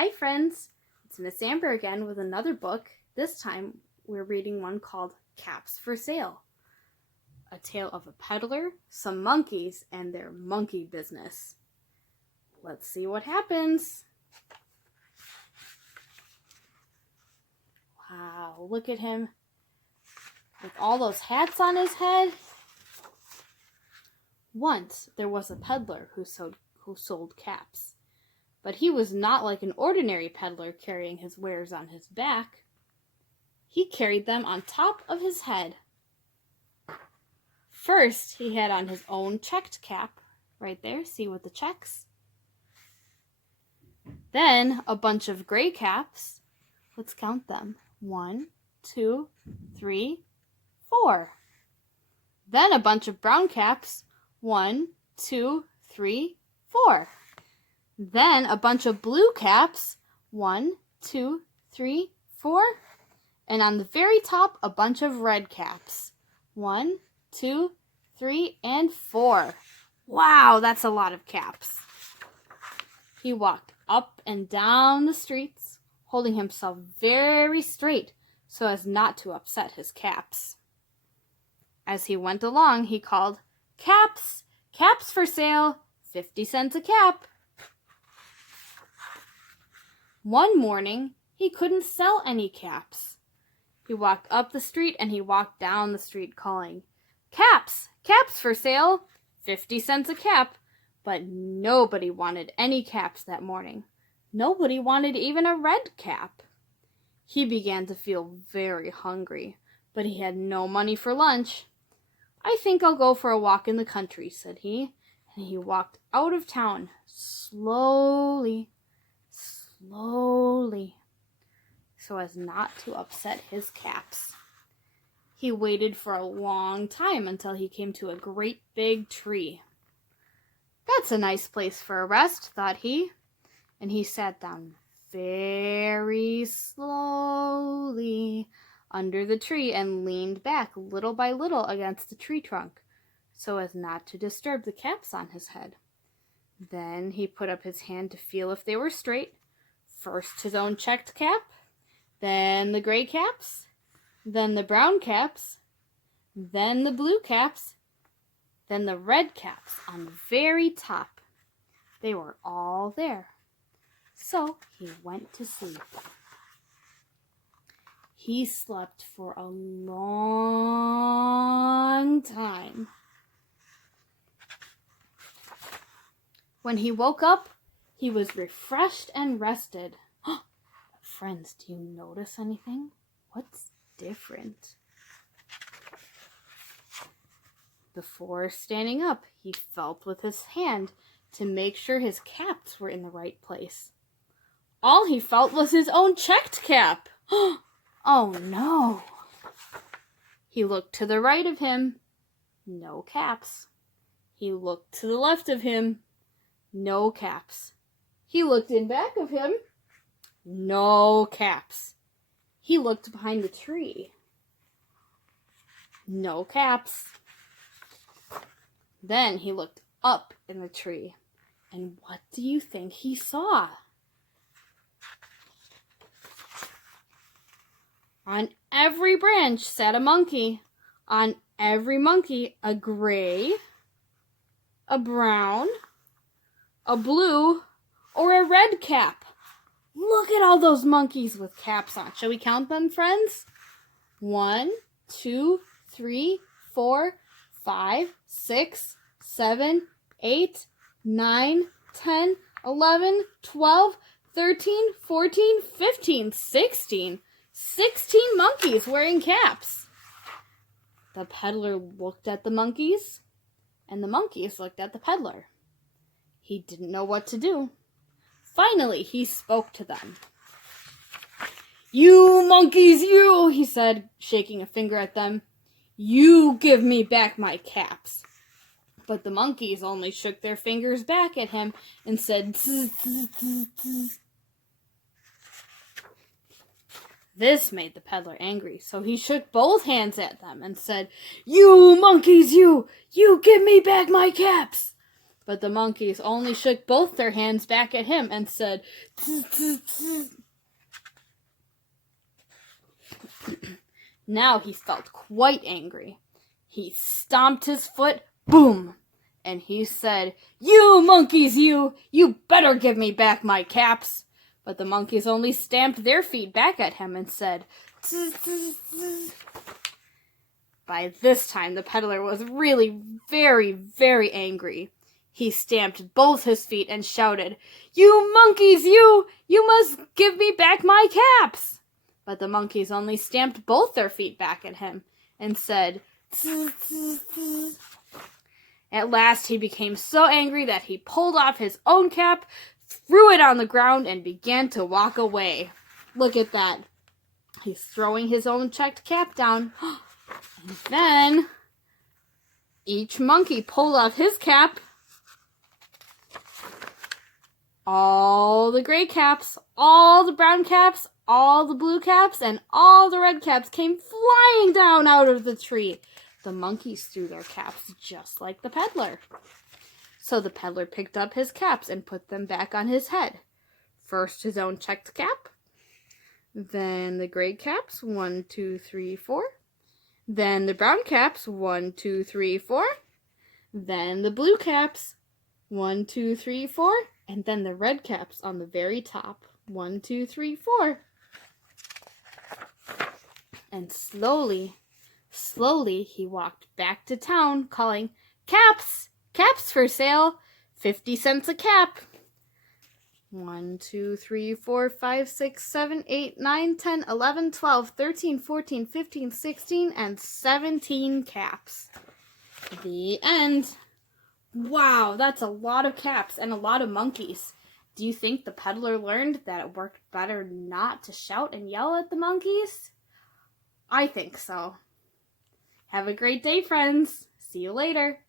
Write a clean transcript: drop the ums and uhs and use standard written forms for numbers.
Hi friends, it's Miss Amber again with another book. This time we're reading one called Caps for Sale. A tale of a peddler, some monkeys, and their monkey business. Let's see what happens. Wow, look at him with all those hats on his head. Once there was a peddler who sold caps. But he was not like an ordinary peddler carrying his wares on his back. He carried them on top of his head. First, he had on his own checked cap, right there, see with the checks. Then a bunch of gray caps. Let's count them. 1, 2, 3, 4. Then a bunch of brown caps. 1, 2, 3, 4. Then a bunch of blue caps. 1, 2, 3, 4. And on the very top, a bunch of red caps. 1, 2, 3, and 4. Wow, that's a lot of caps. He walked up and down the streets, holding himself very straight so as not to upset his caps. As he went along, he called, "Caps! Caps for sale! 50 cents a cap!" One morning, he couldn't sell any caps. He walked up the street and he walked down the street calling, "Caps! Caps for sale! 50 cents a cap!" But nobody wanted any caps that morning. Nobody wanted even a red cap. He began to feel very hungry, but he had no money for lunch. "I think I'll go for a walk in the country," said he, and he walked out of town slowly, so as not to upset his caps. He waited for a long time until he came to a great big tree. "That's a nice place for a rest," thought he, and he sat down very slowly under the tree and leaned back little by little against the tree trunk so as not to disturb the caps on his head. Then he put up his hand to feel if they were straight. First his own checked cap, then the gray caps, then the brown caps, then the blue caps, then the red caps on the very top. They were all there. So he went to sleep. He slept for a long time. When he woke up, he was refreshed and rested. Friends, do you notice anything? What's different? Before standing up, he felt with his hand to make sure his caps were in the right place. All he felt was his own checked cap. Oh no! He looked to the right of him. No caps. He looked to the left of him. No caps. He looked in back of him. No caps. He looked behind the tree. No caps. Then he looked up in the tree. And what do you think he saw? On every branch sat a monkey. On every monkey, a gray, a brown, a blue, or a red cap. Look at all those monkeys with caps on. Shall we count them, friends? 1, 2, 3, 4, 5, 6, 7, 8, 9, 10, 11, 12, 13, 14, 15, 16. 16 monkeys wearing caps. The peddler looked at the monkeys, and the monkeys looked at the peddler. He didn't know what to do. Finally, he spoke to them. "You monkeys, you," he said, shaking a finger at them. "You give me back my caps." But the monkeys only shook their fingers back at him and said, "Zzz, zzz, zzz, zzz." This made the peddler angry, so he shook both hands at them and said, "You monkeys, you give me back my caps." But the monkeys only shook both their hands back at him and said, "Tz, tz, tz." Now he felt quite angry. He stomped his foot, boom, and he said, "You monkeys, you better give me back my caps." But the monkeys only stamped their feet back at him and said, "Tz, tz, tz." By this time, the peddler was really very, very angry. He stamped both his feet and shouted, "You monkeys, you must give me back my caps." But the monkeys only stamped both their feet back at him and said, "Tz, tz, tz." At last he became so angry that he pulled off his own cap, threw it on the ground, and began to walk away. Look at that. He's throwing his own checked cap down. And then each monkey pulled off his cap. All the gray caps, all the brown caps, all the blue caps, and all the red caps came flying down out of the tree. The monkeys threw their caps just like the peddler. So the peddler picked up his caps and put them back on his head. First his own checked cap, then the gray caps, 1, 2, 3, 4. Then the brown caps, 1, 2, 3, 4. Then the blue caps, 1, 2, 3, 4. And then the red caps on the very top, 1, 2, 3, 4. And slowly he walked back to town, calling, "Caps! Caps for sale! 50 cents a cap!" 1, 2, 3, 4, 5, 6, 7, 8, 9, 10, 11, 12, 13, 14, 15, 16, and 17 caps. The end. Wow, that's a lot of caps and a lot of monkeys. Do you think the peddler learned that it worked better not to shout and yell at the monkeys? I think so. Have a great day, friends. See you later.